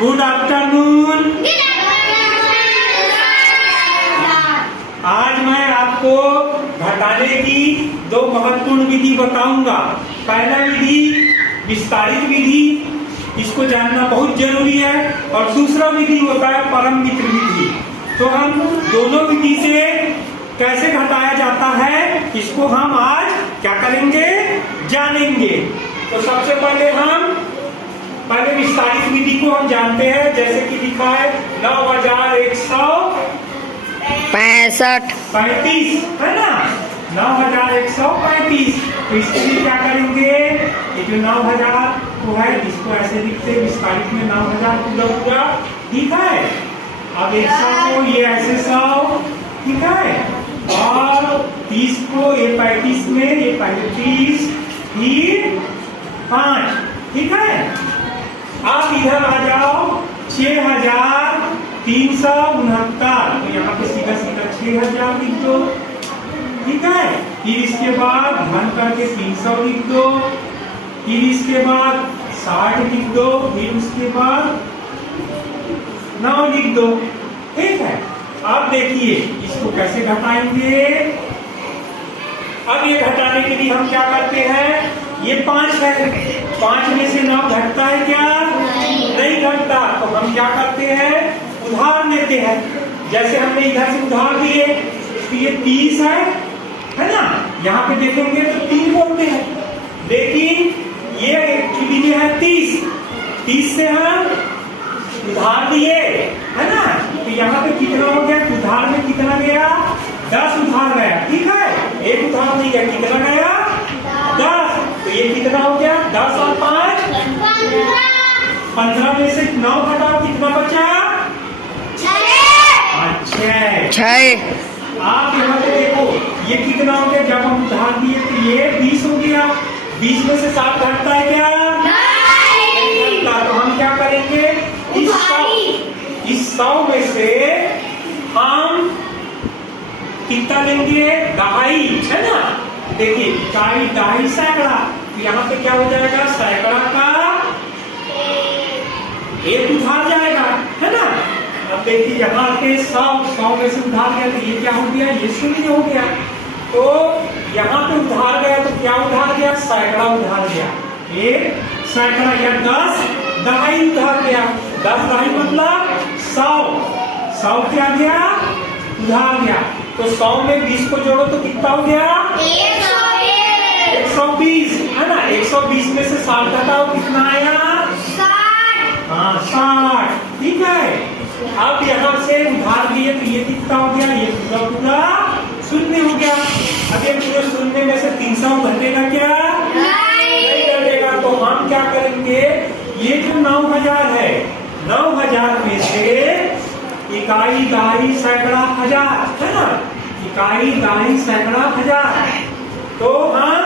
Good afternoon. आज मैं आपको घटाने की दो महत्वपूर्ण विधि बताऊंगा। पहला विधि विस्तारित विधि, इसको जानना बहुत जरूरी है, और दूसरा विधि होता है परम मित्र विधि। तो हम दोनों विधि से कैसे घटाया जाता है इसको हम आज क्या करेंगे, जानेंगे। तो सबसे पहले विस्तारित विधि को हम जानते हैं, जैसे कि लिखा है 9135 है ना, 9135। तो इसके लिए क्या करेंगे, ये जो 9000 को है इसको ऐसे लिखते हैं, विस्तारित में 9000 पूरा ठीक है। अब 100 को ये ऐसे 100 ठीक है, और 30 को ये 35 में ये 35 फिर 5 ठीक है। आप इधर आ जाओ 6369, तो यहाँ पे सीधा 6000 लिख दो ठीक है। फिर इसके बाद घन करके 300 लिख दो, फिर इसके बाद 60 लिख दो, फिर उसके बाद 9 लिख दो ठीक है। अब देखिए इसको कैसे घटाएंगे। अब ये घटाने के लिए हम क्या करते हैं, ये 5 है, 5 में से 9 घटता है क्या, नहीं घटता। तो हम क्या करते हैं, उधार लेते हैं। जैसे हमने इधर से उधार दिए तो ये 30 है ना, यहाँ पे देखेंगे तो 3 बोलते हैं, लेकिन ये एक्चुअली में है 30 से हम उधार दिए है ना। तो यहाँ पे कितना हो गया, उधार में कितना गया, 10 उधार गया ठीक है, एक उधार नहीं गया, कितना गया 10। तो ये कितना हो गया, 10 और 5 15 में से 9 घटाओ, कितना बचा 6। आप यहाँ पे देखो ये कितना हो गया, जब हम उधार दिए तो ये 20 हो गया, 20 में से 7 घटता है क्या, नहीं। तो हम क्या करेंगे, इस 100 में से हम कितना लेंगे, 2.5 है ना। देखिए 2.5 सैकड़ा, तो यहाँ पे क्या हो जाएगा, सैकड़ा का एक उधार जाएगा है ना। अब देखिए यहाँ पे 100 में से उधार गया, तो ये क्या हो गया, ये 0 हो गया। तो यहाँ पे उधार गया तो क्या उधार गया, सैकड़ा उधार गया, एक सैकड़ा या 10 2.5 उधार गया, 10 2.5 मतलब 100 क्या गया, उधार गया। तो 100 में 20 को जोड़ो तो कितना हो गया, 120 है ना। 120 में से 60 घटाओ, कितना आया, 60 ठीक है। अब यहाँ से उधार दिए तो ये कितना हो गया, ये पूरा 0 हो गया। अब ये पूरे 0 में से 300 घटेगा क्या, नहीं घटेगा। तो हम क्या करेंगे, ये जो 9000 है, 9000 में से इकाई दाई सैकड़ा हजार है ना, इकाई दाई सैकड़ा हजार। तो हम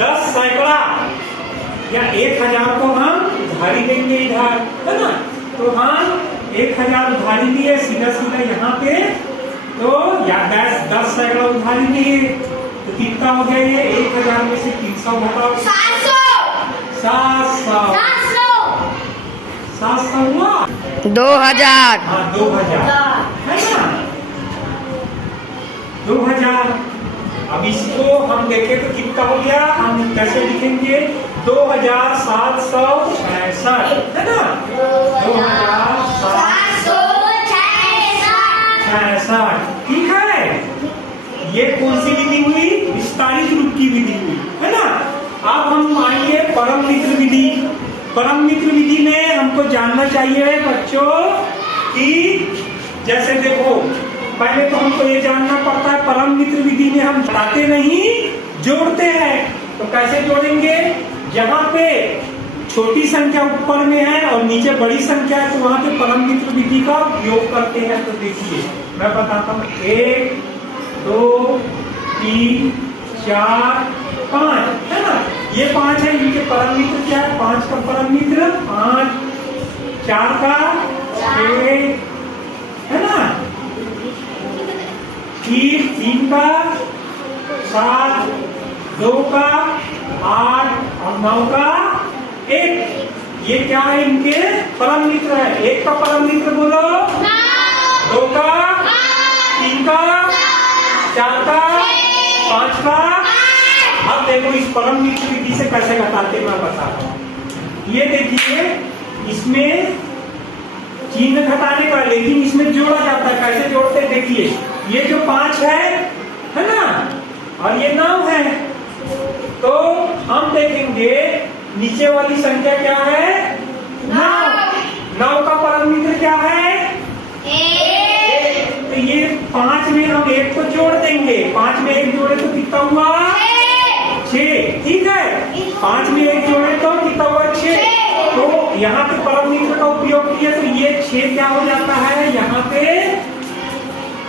10 सैकड़ा या 1000 को हम उधारी देंगे इधर है ना। तो हम 1000 उधारी दिए सीधा यहाँ पे, तो या 10 सैकड़ा उधारी दिए तो कितना हो गया, ये 1000 में से 300 घटाओ, 700 हुआ, 2000 हाँ 2000 है ना, 2000। अब इसको हम देखें तो कितना हो गया, हम कैसे लिखेंगे, 2766 है ना, 2766 ठीक है। ये कौन सी विधि हुई, विस्तारित रूप की विधि हुई है ना। अब हम आएंगे परम मित्र विधि। परम मित्र विधि में हमको जानना चाहिए बच्चों कि जैसे देखो, पहले तो हमको ये जानना पड़ता है, परम मित्र विधि में हम घटाते नहीं जोड़ते हैं। तो कैसे जोड़ेंगे, जहाँ पे छोटी संख्या ऊपर में है और नीचे बड़ी संख्या है तो वहां पे परम मित्र विधि का उपयोग करते हैं। तो देखिए मैं बताता हूँ, 1 2 3 4 5 है ना, ये 5 है, इनके परम मित्र क्या है, 5 का परम मित्र 5, 4 का 6 है ना, फिर 3 का 7, 2 का 8 और 9 का 1। ये क्या है, इनके परम मित्र है। एक का परम मित्र बोलो, दो का, तीन का, चार का, पांच का। अब देखो इस परम मित्र विधि से कैसे घटाते मैं बता रहा हूँ। ये देखिए इसमें चिन्ह घटाने का, लेकिन इसमें जोड़ा जाता है। कैसे जोड़ते हैं देखिए, ये जो 5 है ना, और ये 9 है, तो हम देखेंगे नीचे वाली संख्या क्या है, 9 का परम मित्र क्या है, 1। तो ये 5 में हम 1 को जोड़ देंगे। 5 में 1 जोड़े तो कितना हुआ, 6। ठीक है, 5 में 1 जोड़े तो कितना हुआ, 6। तो यहाँ पे परम मित्र का उपयोग किया तो ये 6 क्या हो जाता है, यहाँ पे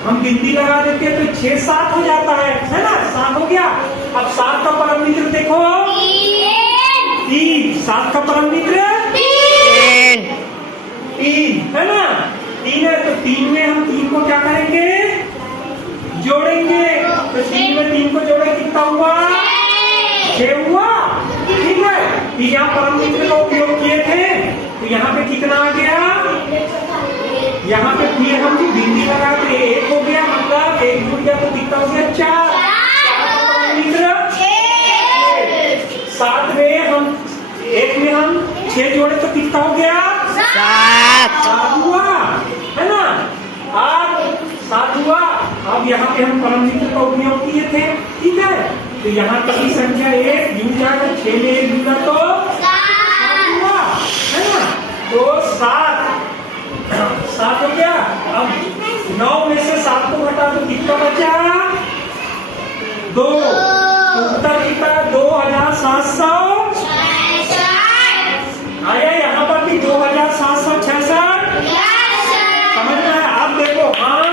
हम गिनती लगा देते हैं तो 6 7 हो जाता है ना, 7 हो गया। अब 7 का परम मित्र देखो, 3। 7 का परम मित्र 3 है ना, 3 है। तो 3 में हम 3 को क्या करेंगे, जोड़ेंगे। तो 3 में 3 को जोड़े कितना हुआ, 6 हुआ। ठीक है, यहाँ परम मित्र का उपयोग किए थे तो यहाँ पे कितना आ गया, यहाँ पे फिर हम बिंदी लगा के 1 हो गया, मतलब 1 जुड़ गया तो कितना हो गया, 4। परम मित्र 7 में हम 1 में हम 6 जोड़े तो कितना हो गया, 7 हुआ है ना। अब 7 हुआ। अब यहाँ पे हम परम मित्र का उपयोग किए थे। ठीक है, तो यहाँ पर की संख्या 1 जुड़ जाएगा, 6 में 1 जुड़ा तो 7 हुआ है ना। तो 7 हो गया। अब 9 में से 7 को घटा तो कितना बचा, 2। तो उत्तर कितना, 2766 आया। यहाँ पर भी 2766 समझ में आया। अब देखो हम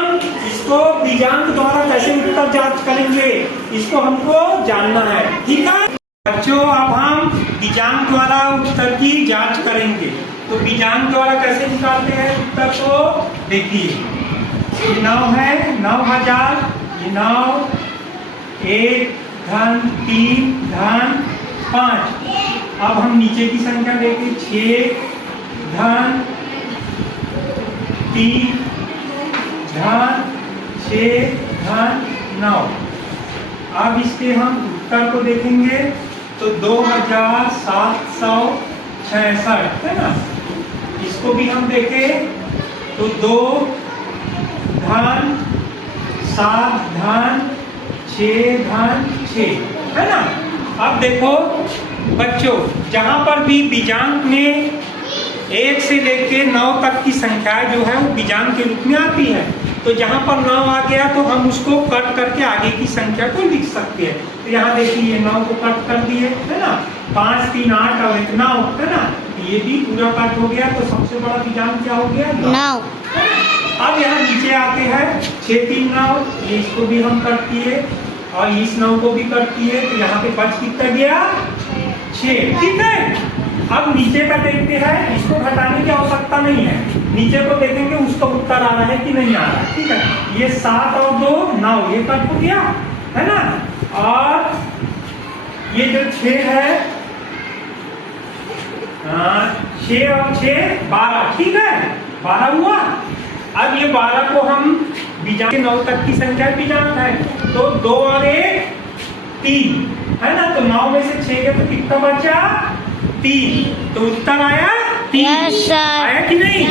इसको बीजांक द्वारा कैसे उत्तर जांच करेंगे, इसको हमको जानना है। ठीक है बच्चों, अब हम बीजांक द्वारा उत्तर की जांच करेंगे। तो बीजांक द्वारा कैसे निकालते हैं उत्तर को देखिए, ये 9 है, 9000, ये 9, 1 धन 3 धन 5। अब हम नीचे की संख्या देखें, 6 धन 3 धन 6 धन 9। अब इसके हम उत्तर को देखेंगे तो 2766 है ना। इसको भी हम देखें तो 2 धन 7 धन 6 धन 6 है ना। अब देखो बच्चों, जहां पर भी बीजांक में 1 से लेके 9 तक की संख्या जो है वो बीजांक के रूप में आती है। तो जहां पर 9 आ गया तो हम उसको कट करके आगे की संख्या को लिख सकते हैं। तो यहाँ देखिए 9 को कट कर दिए है ना, 5 3 8 और 1 9 है ना, ये भी पूरा कट हो गया। तो सबसे बड़ा बीजांक क्या हो गया, 9। अब यहाँ नीचे आते हैं 6 3 9, ये इसको भी हम कट किए और इस 9 को भी कट किए। तो यहाँ पे बच कितना गया, 6। ठीक है, अब नीचे का देखते हैं, इसको घटाने की आवश्यकता नहीं है। नीचे को देखेंगे उसका उत्तर आ रहा है कि नहीं आ रहा है। ठीक है, ये 7 और 2 9, ये कट हो गया है ना। और ये जो 6 है, 6 और 6 12। ठीक है, 12 हुआ। अब ये 12 को हम बीजांक के 9 तक की संख्या बीजांक है, तो 2 और 1 3 है ना। तो 9 में से 6 गया तो कितना बचा, 3। तो उत्तर आया 3। आया कि नहीं।